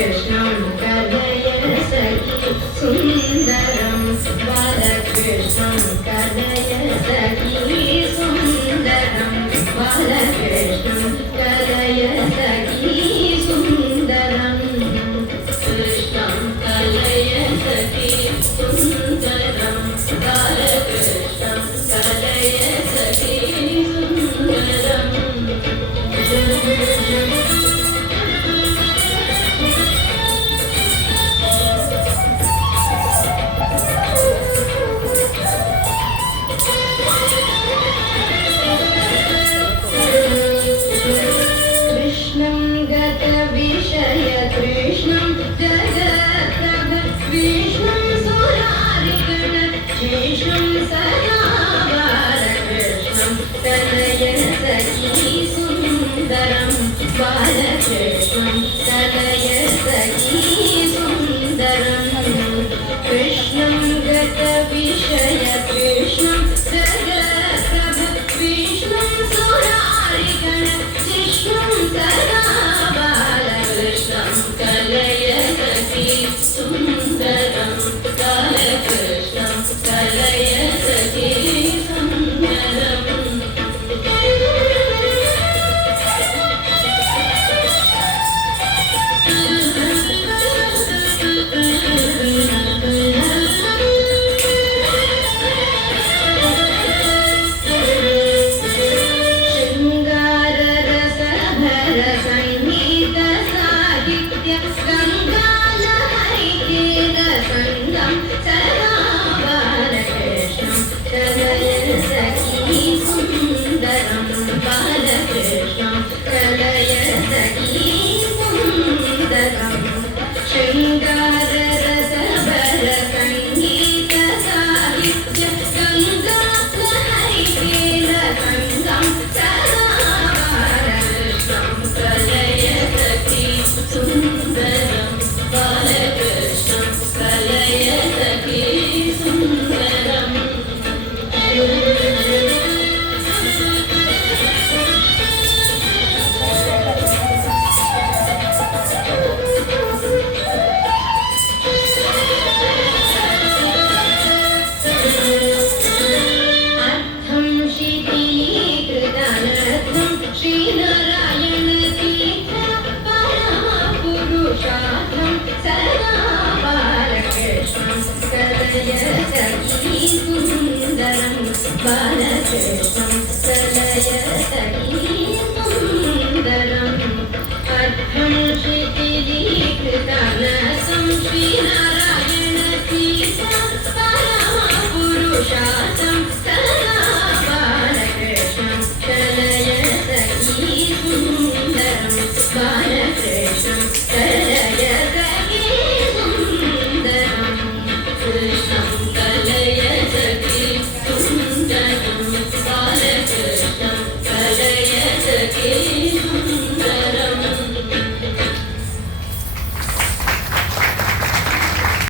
बालकृष्णं कलय सखी सुन्दरं बालकृष्णं कलय सखी सुन्दरं बालकृष्णं कलय सखी सुन्दरं कृष्णं कलय सखी सुन्दरं बालकृष्णं कलय सखी सुन्दरं कृष्णं गतविषय कृष्णं जगत्प्रभ विष्णुं सुरारिगण शेषं सदा बालकृष्णं कलय सखी सुन्दरं बालकृष्णं कलय सखी सुन्दरं कृष्णं गतविषय कृष्णं जगत्प्रभ विष्णुं सुरारिगण शिष्णं सदा बालकृष्णं कलय सखी सुन्दरं बालकृष्णं कलय सखी सुन्दरम् शृङ्गाररसभर संगीत साहित्य